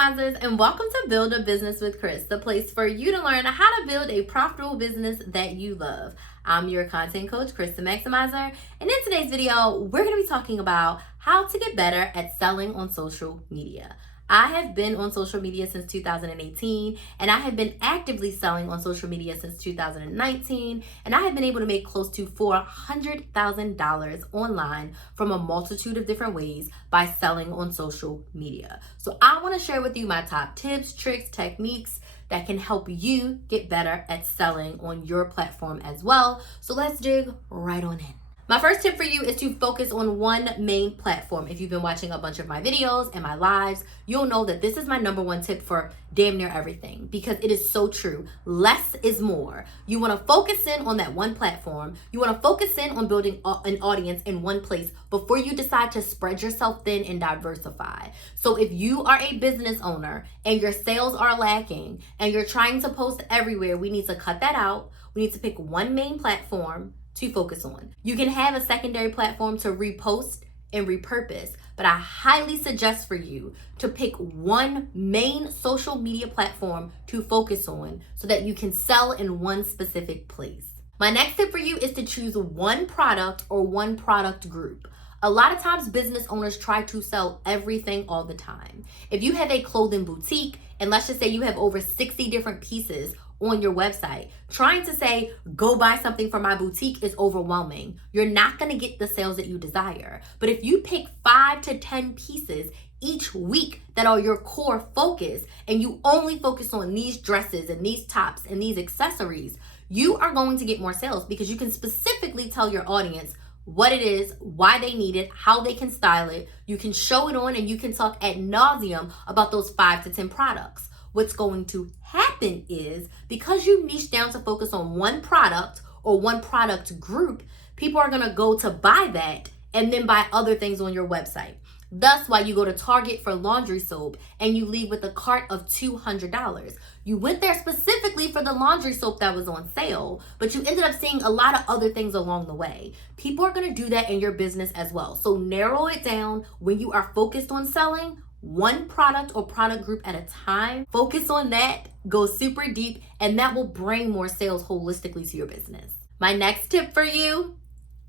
Maximizers, and welcome to Build a Business with Chris, the place for you to learn how to build a profitable business that you love. I'm your content coach, Chris the Maximizer, and in today's video, we're going to be talking about how to get better at selling on social media. I have been on social media since 2018, and I have been actively selling on social media since 2019, and I have been able to make close to $400,000 online from a multitude of different ways by selling on social media. So I want to share with you my top tips, tricks, techniques that can help you get better at selling on your platform as well. So let's dig right on in. My first tip for you is to focus on one main platform. If you've been watching a bunch of my videos and my lives, you'll know that this is my number one tip for damn near everything, because it is so true. Less is more. You want to focus in on that one platform. You want to focus in on building an audience in one place before you decide to spread yourself thin and diversify. So if you are a business owner and your sales are lacking and you're trying to post everywhere, we need to cut that out. We need to pick one main platform to focus on. You can have a secondary platform to repost and repurpose, but I highly suggest for you to pick one main social media platform to focus on so that you can sell in one specific place. My next tip for you is to choose one product or one product group. A lot of times business owners try to sell everything all the time. If you have a clothing boutique, and let's just say you have over 60 different pieces on your website, trying to say, go buy something from my boutique is overwhelming. You're not gonna get the sales that you desire. But if you pick 5 to 10 pieces each week that are your core focus, and you only focus on these dresses and these tops and these accessories, you are going to get more sales because you can specifically tell your audience what it is, why they need it, how they can style it. You can show it on, and you can talk ad nauseum about those 5 to 10 products. What's going to happen is, because you niche down to focus on one product or one product group, people are going to go to buy that and then buy other things on your website. Thus why you go to Target for laundry soap and you leave with a cart of $200. You went there specifically for the laundry soap that was on sale, but you ended up seeing a lot of other things along the way. People are going to do that in your business as well. So narrow it down when you are focused on selling one product or product group at a time. Focus on that, go super deep, and that will bring more sales holistically to your business. My next tip for you,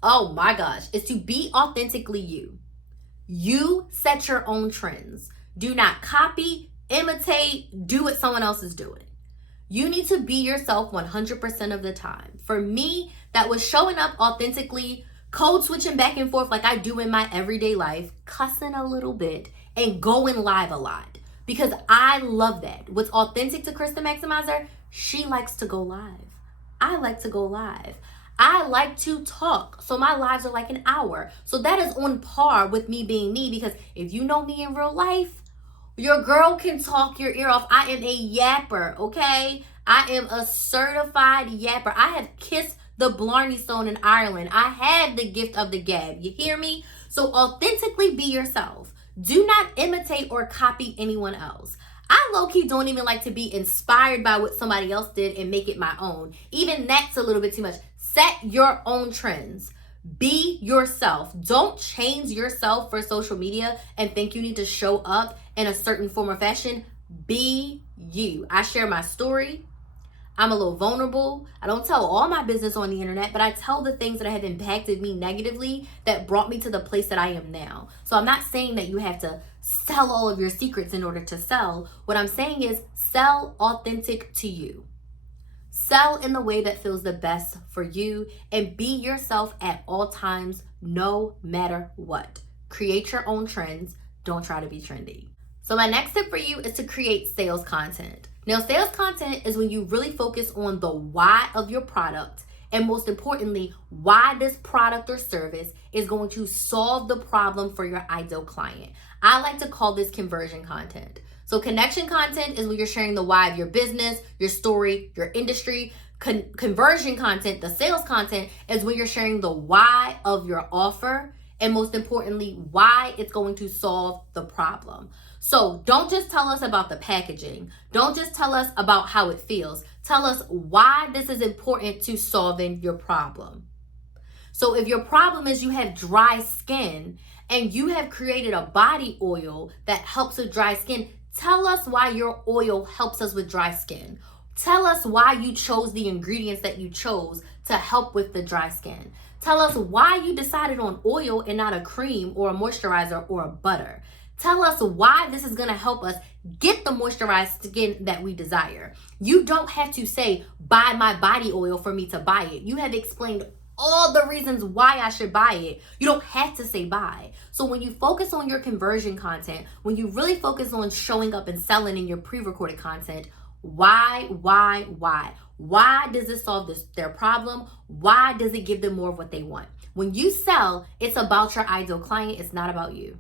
oh my gosh, is to be authentically you. You set your own trends. Do not copy, imitate, do what someone else is doing. You need to be yourself 100% of the time. For me, that was showing up authentically, code switching back and forth like I do in my everyday life, cussing a little bit, and going live a lot, because I love that. What's authentic to Chris the Maximizer? She likes to go live. I like to go live. I like to talk, so my lives are like an hour. So that is on par with me being me, because if you know me in real life, your girl can talk your ear off. I am a yapper, okay? I am a certified yapper. I have kissed the Blarney Stone in Ireland. I have the gift of the gab. You hear me? So authentically be yourself. Do not imitate or copy anyone else. I low-key don't even like to be inspired by what somebody else did and make it my own. Even that's a little bit too much. Set your own trends. Be yourself. Don't change yourself for social media and think you need to show up in a certain form or fashion. Be you. I share my story. I'm a little vulnerable. I don't tell all my business on the internet, but I tell the things that have impacted me negatively that brought me to the place that I am now. So I'm not saying that you have to sell all of your secrets in order to sell. What I'm saying is sell authentic to you. Sell in the way that feels the best for you, and be yourself at all times, no matter what. Create your own trends. Don't try to be trendy. So my next tip for you is to create sales content. Now, sales content is when you really focus on the why of your product, and most importantly, why this product or service is going to solve the problem for your ideal client. I like to call this conversion content. So connection content is when you're sharing the why of your business, your story, your industry. Conversion content, the sales content, is when you're sharing the why of your offer, and most importantly, why it's going to solve the problem. So don't just tell us about the packaging. Don't just tell us about how it feels. Tell us why this is important to solving your problem. So if your problem is you have dry skin and you have created a body oil that helps with dry skin, Tell us why your oil helps us with dry skin. Tell us why you chose the ingredients that you chose to help with the dry skin. Tell us why you decided on oil and not a cream or a moisturizer or a butter. Tell us why this is going to help us get the moisturized skin that we desire. You don't have to say, buy my body oil for me to buy it. You have explained all the reasons why I should buy it. You don't have to say buy. So when you focus on your conversion content, when you really focus on showing up and selling in your pre-recorded content, why? Why does this solve their problem? Why does it give them more of what they want? When you sell, it's about your ideal client. It's not about you.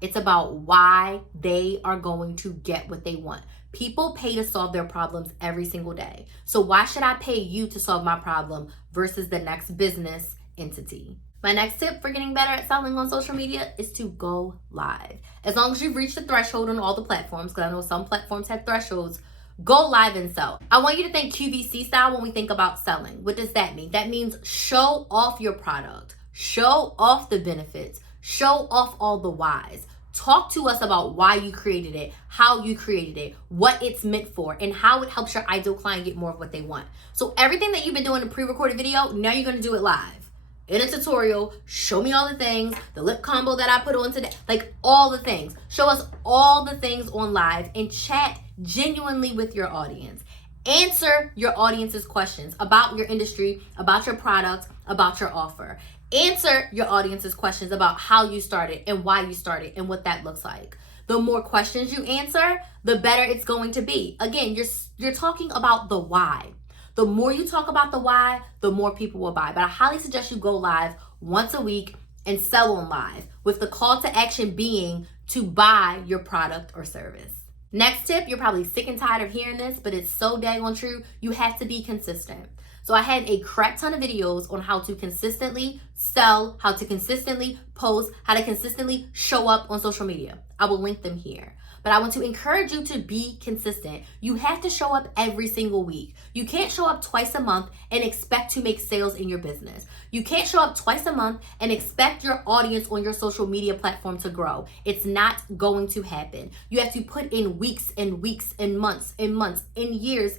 It's about why they are going to get what they want. People pay to solve their problems every single day. So why should I pay you to solve my problem versus the next business entity? My next tip for getting better at selling on social media is to go live. As long as you've reached the threshold on all the platforms, because I know some platforms have thresholds, go live and sell. I want you to think QVC style when we think about selling. What does that mean? That means show off your product, show off the benefits, show off all the whys. Talk to us about why you created it, how you created it, what it's meant for, and how it helps your ideal client get more of what they want. So everything that you've been doing in a pre-recorded video, now you're going to do it live. In a tutorial, show me all the things, the lip combo that I put on today, like all the things. Show us all the things on live and chat genuinely with your audience. Answer your audience's questions about your industry, about your product, about your offer. Answer your audience's questions about how you started and why you started and what that looks like. The more questions you answer, the better it's going to be. Again, you're talking about the why. The more you talk about the why, the more people will buy. But I highly suggest you go live once a week and sell on live, with the call to action being to buy your product or service. Next tip, you're probably sick and tired of hearing this, but it's so daggone true. You have to be consistent. So I have a crap ton of videos on how to consistently sell, how to consistently post, how to consistently show up on social media. I will link them here. But I want to encourage you to be consistent. You have to show up every single week. You can't show up twice a month and expect to make sales in your business. You can't show up twice a month and expect your audience on your social media platform to grow. It's not going to happen. You have to put in weeks and weeks and months and months and years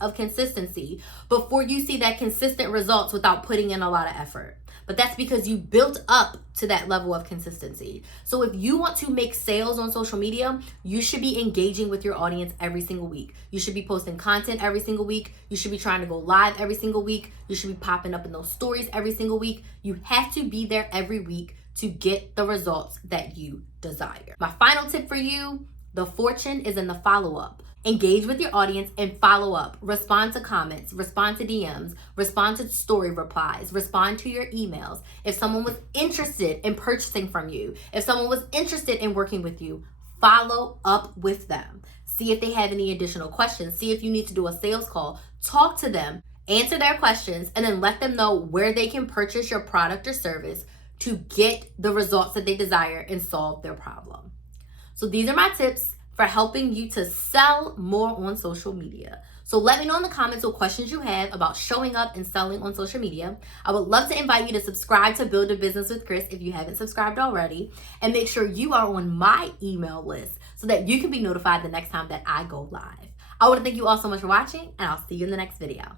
of consistency before you see that consistent results without putting in a lot of effort. But that's because you built up to that level of consistency. So if you want to make sales on social media, you should be engaging with your audience every single week. You should be posting content every single week. You should be trying to go live every single week. You should be popping up in those stories every single week. You have to be there every week to get the results that you desire. My final tip for you, the fortune is in the follow-up. Engage with your audience and follow up. Respond to comments, respond to DMs, respond to story replies, respond to your emails. If someone was interested in purchasing from you, if someone was interested in working with you, follow up with them. See if they have any additional questions. See if you need to do a sales call. Talk to them, answer their questions, and then let them know where they can purchase your product or service to get the results that they desire and solve their problem. So these are my tips for helping you to sell more on social media. So let me know in the comments what questions you have about showing up and selling on social media. I would love to invite you to subscribe to Build a Business with Chris if you haven't subscribed already, and make sure you are on my email list so that you can be notified the next time that I go live. I want to thank you all so much for watching, and I'll see you in the next video.